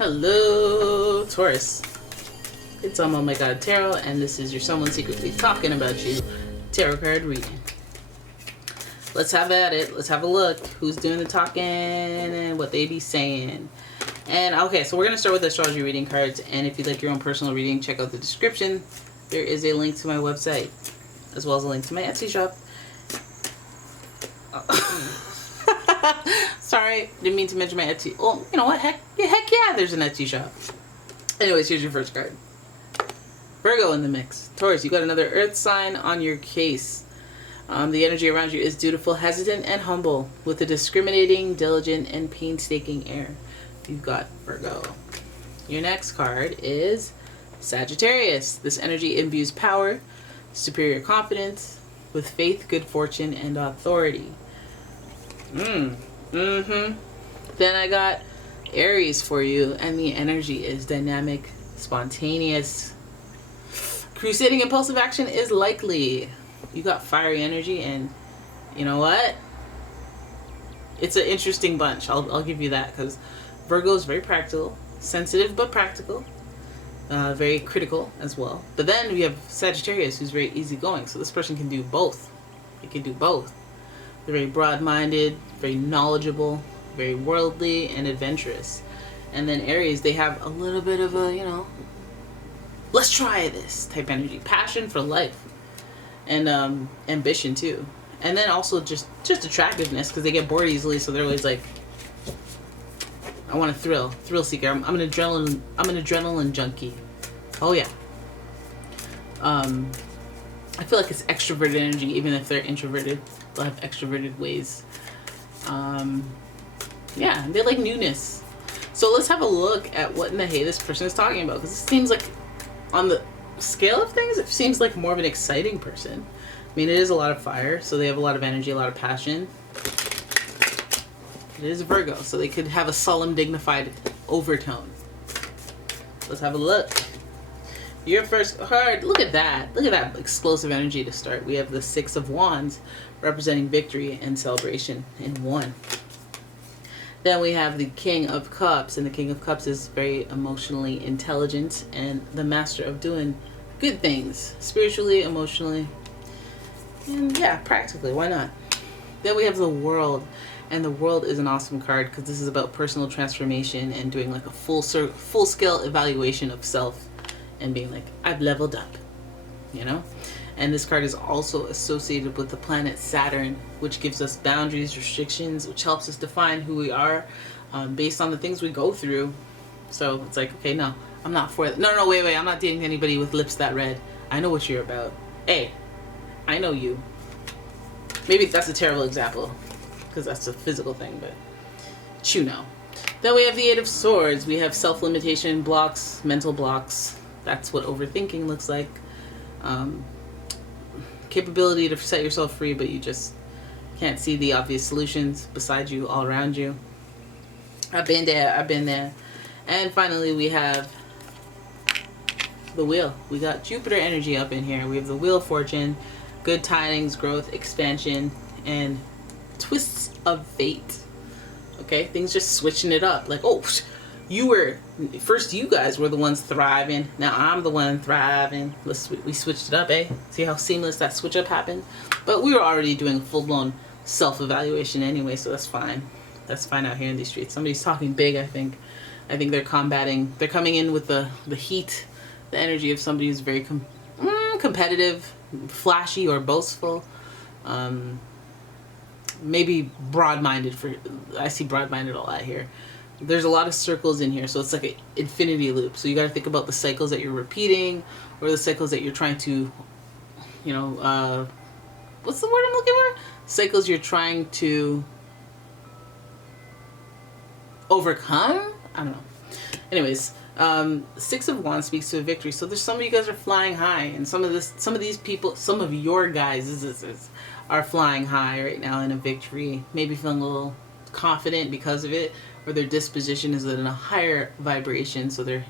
Hello, Taurus. It's umomgtarot, and this is your someone secretly talking about you tarot card reading. Let's have at it. Let's have a look. Who's doing the talking and what they be saying. And okay, so we're going to start with astrology reading cards. And if you'd like your own personal reading, check out the description. There is a link to my website, as well as a link to my Etsy shop. Sorry, didn't mean to mention my Etsy. Oh, you know what? Heck yeah, there's an Etsy shop. Anyways, here's your first card. Virgo in the mix. Taurus, you got another earth sign on your case. The energy around you is dutiful, hesitant, and humble, with a discriminating, diligent, and painstaking air. You've got Virgo. Your next card is Sagittarius. This energy imbues power, superior confidence, with faith, good fortune, and authority. Then I got Aries for you, and the energy is dynamic, spontaneous. Crusading impulsive action is likely. You got fiery energy, and you know what? It's an interesting bunch. I'll give you that, because Virgo is very practical, sensitive but practical, very critical as well. But then we have Sagittarius, who's very easygoing. So this person can do both. It can do both. They're very broad-minded, very knowledgeable, very worldly, and adventurous. And then Aries, they have a little bit of a, let's try this type energy. Passion for life. And ambition too. And then also just attractiveness, because they get bored easily, so they're always like, I want a thrill seeker. I'm an adrenaline junkie. Oh yeah. I feel like it's extroverted energy, even if they're introverted. They'll have extroverted ways. Yeah, they like newness. So let's have a look at what in the hey this person is talking about, because it seems like, on the scale of things, it seems like more of an exciting person. I mean, it is a lot of fire, so they have a lot of energy, a lot of passion. It is Virgo, so they could have a solemn, dignified overtone. Let's have a look. Your first card, look at that. Look at that explosive energy to start. We have the Six of Wands, representing victory and celebration in one. Then we have the King of Cups, and the King of Cups is very emotionally intelligent and the master of doing good things, spiritually, emotionally, and yeah, practically. Why not? Then we have the World, and the World is an awesome card because this is about personal transformation and doing like a full-scale evaluation of self and being like, I've leveled up, And this card is also associated with the planet Saturn, which gives us boundaries, restrictions, which helps us define who we are based on the things we go through. So it's like, okay, no, I'm not for it. No, wait, I'm not dating anybody with lips that red. I know what you're about. Hey, I know you. Maybe that's a terrible example, because that's a physical thing, but you know. Then we have the Eight of Swords. We have self-limitation blocks, mental blocks. That's what overthinking looks like. Capability to set yourself free, but you just can't see the obvious solutions beside you, all around you. I've been there. And finally, we have the Wheel. We got Jupiter energy up in here. We have the Wheel of Fortune, good tidings, growth, expansion, and twists of fate. Okay, things just switching it up. Like, oh, you guys were the ones thriving. Now I'm the one thriving. We switched it up, eh? See how seamless that switch up happened? But we were already doing full-blown self-evaluation anyway, so that's fine. That's fine out here in these streets. Somebody's talking big, I think. I think they're coming in with the heat, the energy of somebody who's very competitive, flashy, or boastful. Maybe broad-minded. I see broad-minded a lot here. There's a lot of circles in here, so it's like an infinity loop. So you got to think about the cycles that you're repeating, or the cycles that you're trying to, what's the word I'm looking for? Cycles you're trying to overcome? I don't know. Anyways, Six of Wands speaks to a victory. So there's some of you guys are flying high, and some of your guys are flying high right now in a victory. Maybe feeling a little confident because of it, or their disposition is in a higher vibration, so they're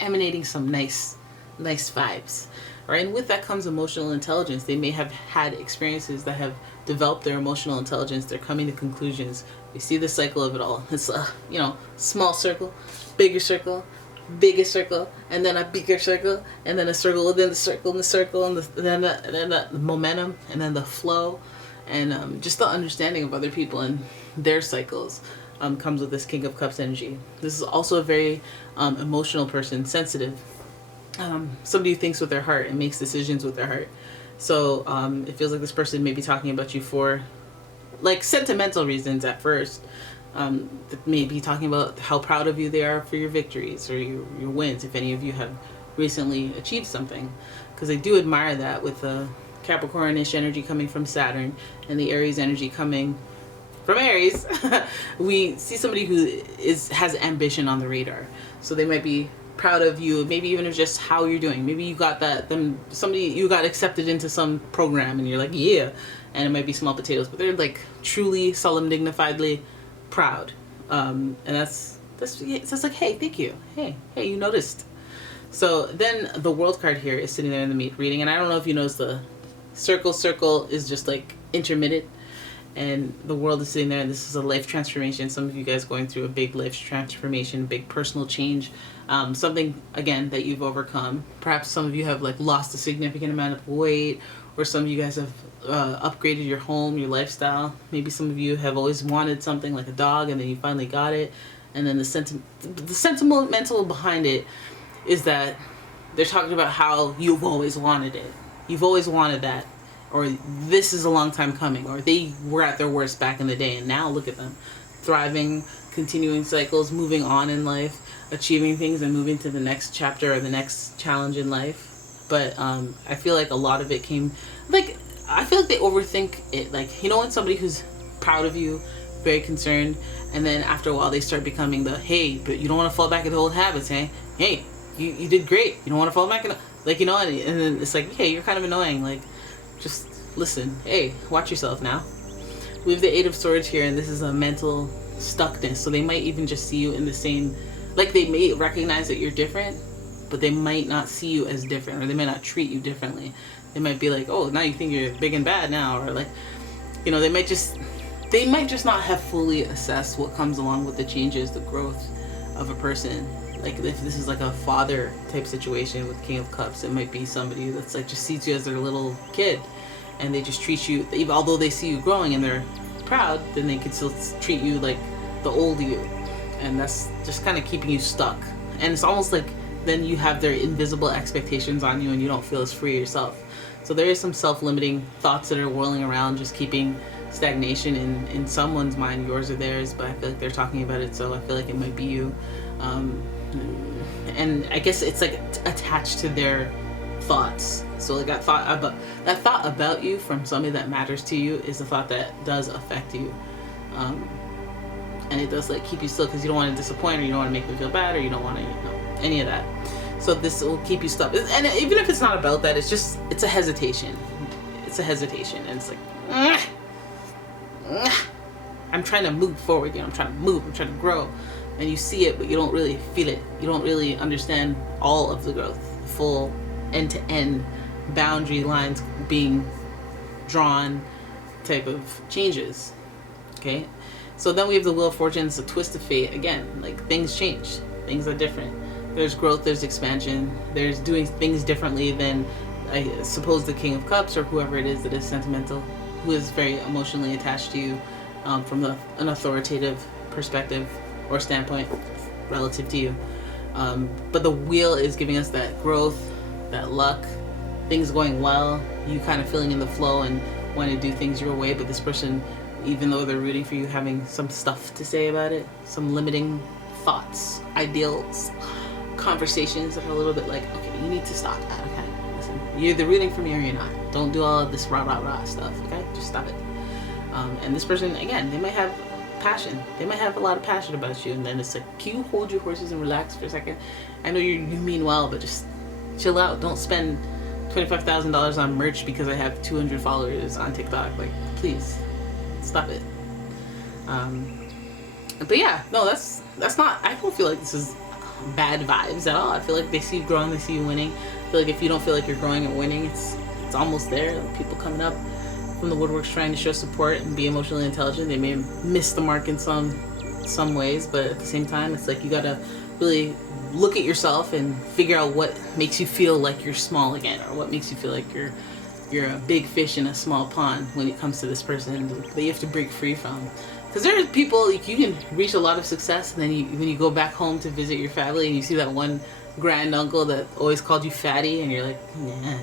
emanating some nice vibes. Right? And with that comes emotional intelligence. They may have had experiences that have developed their emotional intelligence. They're coming to conclusions. We see the cycle of it all. It's a small circle, bigger circle, biggest circle, and then a bigger circle, and then a circle within the circle, and the circle, and then the momentum, and then the flow, and just the understanding of other people and their cycles comes with this King of Cups energy. This is also a very emotional person, sensitive, somebody who thinks with their heart and makes decisions with their heart. So it feels like this person may be talking about you for like sentimental reasons at first. Maybe talking about how proud of you they are for your victories or your wins, if any of you have recently achieved something, because they do admire that with the Capricornish energy coming from Saturn and the Aries energy coming from Aries. We see somebody who has ambition on the radar, so they might be proud of you, maybe even of just how you're doing. Maybe you got you got accepted into some program and you're like, yeah, and it might be small potatoes, but they're like truly solemn, dignifiedly proud, and that's like, hey, thank you, hey, you noticed. So then the World card here is sitting there in the reading, and I don't know if you notice the circle is just like intermittent, and the World is sitting there, and this is a life transformation. Some of you guys going through a big life transformation, big personal change, something again that you've overcome. Perhaps some of you have like lost a significant amount of weight, or some of you guys have upgraded your home, your lifestyle. Maybe some of you have always wanted something like a dog, and then you finally got it. And then the sentimental behind it is that they're talking about how you've always wanted it. You've always wanted that, or this is a long time coming, or they were at their worst back in the day, and now look at them, thriving, continuing cycles, moving on in life, achieving things, and moving to the next chapter or the next challenge in life. But I feel like a lot of it came, like, I feel like they overthink it. Like, you know, when somebody who's proud of you, very concerned, and then after a while they start becoming the, hey, but you don't want to fall back into old habits, hey? Hey, you did great. You don't want to fall back into, like, you know, and then it's like, hey, you're kind of annoying. Like, just listen. Hey, watch yourself now. We have the Eight of Swords here, and this is a mental stuckness. So they might even just see you in the same, like, they may recognize that you're different, but they might not see you as different, or they might not treat you differently. They might be like, oh, now you think you're big and bad now, or like, you know, they might just not have fully assessed what comes along with the changes, the growth of a person. Like, if this is like a father type situation with King of Cups, it might be somebody that's like just sees you as their little kid, and they just treat you, even although they see you growing and they're proud, then they can still treat you like the old you, and that's just kind of keeping you stuck. And it's almost like then you have their invisible expectations on you, and you don't feel as free yourself. So there is some self-limiting thoughts that are whirling around, just keeping stagnation in someone's mind, yours or theirs, but I feel like they're talking about it, so I feel like it might be you. And I guess it's like attached to their thoughts. So like that thought about you from somebody that matters to you is a thought that does affect you. And it does like keep you still, because you don't want to disappoint, or you don't want to make them feel bad, or you don't want to, you know, any of that. So this will keep you stuck. And even if it's not about that, it's a hesitation. It's a hesitation, and it's like, I'm trying to move forward, you know, I'm trying to grow. And you see it, but you don't really feel it. You don't really understand all of the growth, the full end-to-end boundary lines being drawn type of changes. Okay? So then we have the Wheel of Fortune, it's a twist of fate. Again, like, things change. Things are different. There's growth, there's expansion, there's doing things differently than, I suppose, the King of Cups or whoever it is that is sentimental, who is very emotionally attached to you from an authoritative perspective or standpoint relative to you. But the wheel is giving us that growth, that luck, things going well, you kind of feeling in the flow and wanting to do things your way. But this person, even though they're rooting for you, having some stuff to say about it, some limiting thoughts, ideals, conversations that are a little bit like, okay, you need to stop that. Okay, listen, you're either rooting for me or you're not. Don't do all of this rah stuff. Okay, just stop it. And this person, again, they might have passion. They might have a lot of passion about you, and then it's like, can you hold your horses and relax for a second? I know you mean well, but just chill out. Don't spend $25,000 on merch because I have 200 followers on TikTok. Like, please stop it. But yeah, no, that's not, I don't feel like this is bad vibes at all. I feel like they see you growing, they see you winning. I feel like if you don't feel like you're growing and winning, it's almost there. Like, people coming up from the woodworks trying to show support and be emotionally intelligent. They may miss the mark in some ways, but at the same time, it's like you gotta really look at yourself and figure out what makes you feel like you're small again, or what makes you feel like you're a big fish in a small pond when it comes to this person that you have to break free from. Because there are people, like, you can reach a lot of success, and then when you go back home to visit your family and you see that one grand uncle that always called you fatty, and you're like, nah,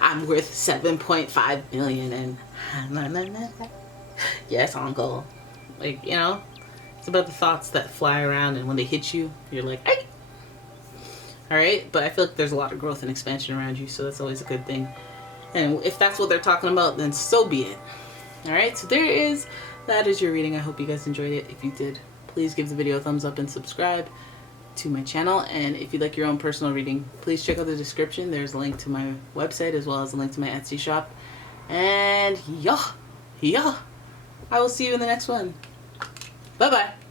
I'm worth 7.5 billion and yes, uncle. Like, you know, it's about the thoughts that fly around, and when they hit you, you're like, hey. Alright, but I feel like there's a lot of growth and expansion around you, so that's always a good thing. And if that's what they're talking about, then so be it. Alright, so that is your reading. I hope you guys enjoyed it. If you did, please give the video a thumbs up and subscribe to my channel. And if you'd like your own personal reading, please check out the description. There's a link to my website as well as a link to my Etsy shop. And yeah, I will see you in the next one. Bye bye.